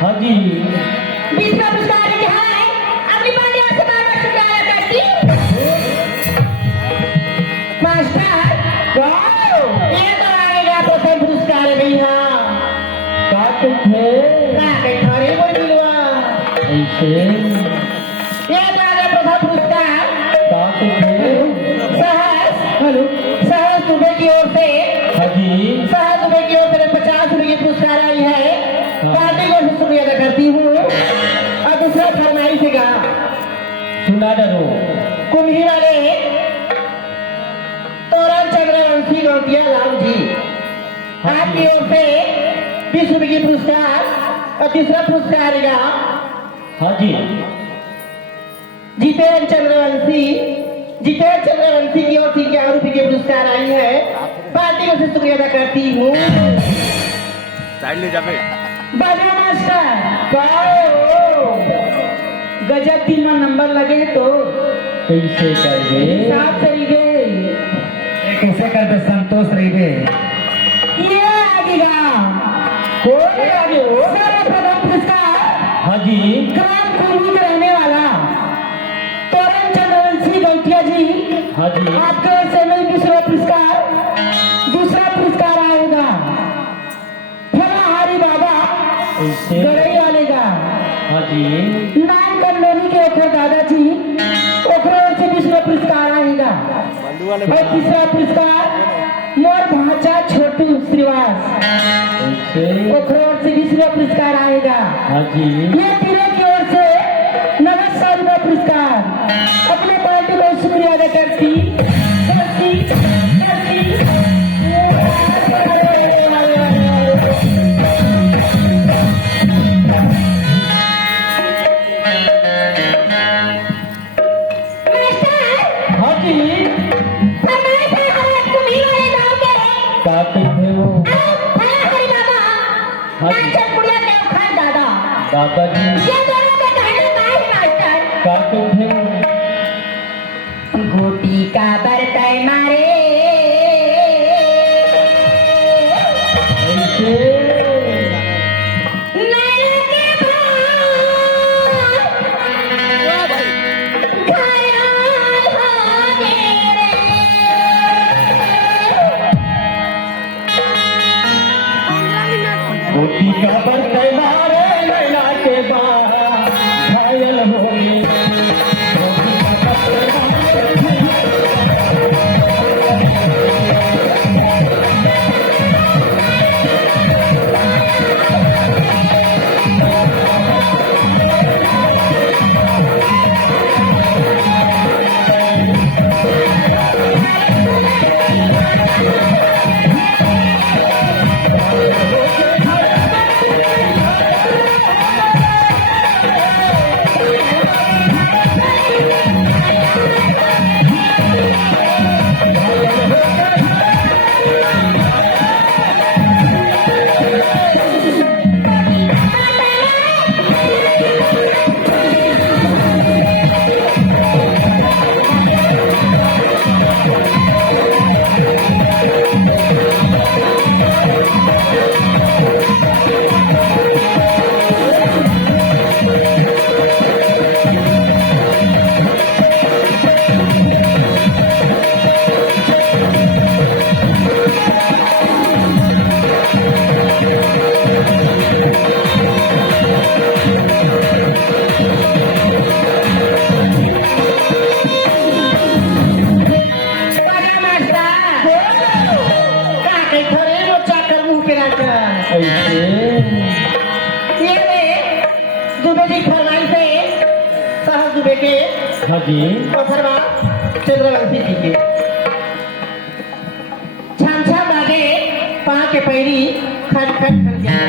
हाँ जी बीसवा पुरस्कार क्या है? अपनी पार्टी से बार-बार शुक्रिया करती हूँ। मास्टर, वाओ, ये तो आएगा प्रथम पुरस्कार भैया। काटे थे खड़े बोल दिलवा। ऐसे ये तो आएगा प्रथम पुरस्कार। काटे थे हेलो, सहस दुबे की ओर से हाजी सहस दुबे की ओर से 50 रुपए की पुरस्कार आई है। पार्टी को शुक्रिया अदा करती हूँ। और दूसरा फरमाइश का सुना डरो कुम्ही वाले तोरण चंद्रवंशी गौतिया राम जी आपकी ओर से 20 रुपए की पुरस्कार। और तीसरा पुरस्कार आएगा हाजी जितेंद्र चंद्रवंशी की ओर से 11 रुपए की पुरस्कार आई है। पार्टी को शुक्रिया अदा करती हूँ। साइड ले जा बे। बाजा मास्टर गजब 3 नंबर लगे तो कैसे कर दे साफ तरीके कैसे कर दे संतोष रही बे ये आगेगा कौन है आगे हो? सर्वप्रथम पुरस्कार हाजी ग्राम कुर्मी में रहने वाला तोरण चंद्रवंशी गौटिया जी हाजी आपके ओर से मैं 20 रुपए पुरस्कार। दूसरा पुरस्कार आएगा फलाहारी बाबा ऐसे गड़ई वाले का हाजी नाम कंडोली के ओखर दादाजी ओखर ओर से 20 रुपए पुरस्कार आएगा। बंधु वाले और तीसरा पुरस्कार मोर भांचा छोटू श्रीवास ऐसे ओखर ओर से 20 रुपए पुरस्कार आएगा। हाजी ये तीनों की ओर से नगद 100 रुपए पुरस्कार। अपने पार्टी को शुक्रिया अदा करती हाजी फरमाइश है हमारे कुम्ही वाले गांव के काटे थे वो फलाहारी बाबा नाचन बुढ़िया के ओखर दादा। दादाजी ये दोनों का कहना का है मास्टर। काटे थे गोटी का बर्तन मारे ऐसे नैन के भार घायल हो गए रे। गोटी का बर्तन मारे लैला के बारा घायल हो गई गोटी का बर्तन बाजा मास्टर का के थोड़े मोचा कर मुंह पे रखा। ऐसे ये ले दुबे की फरमाइश है सहस दुबे के हाजी और फरमा चंद्रवंशी जी के छाम छाम बाजे पा के पैरी खट खट खट जाए।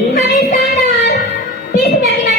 होगी आणि सांगणार 30 रुपयाची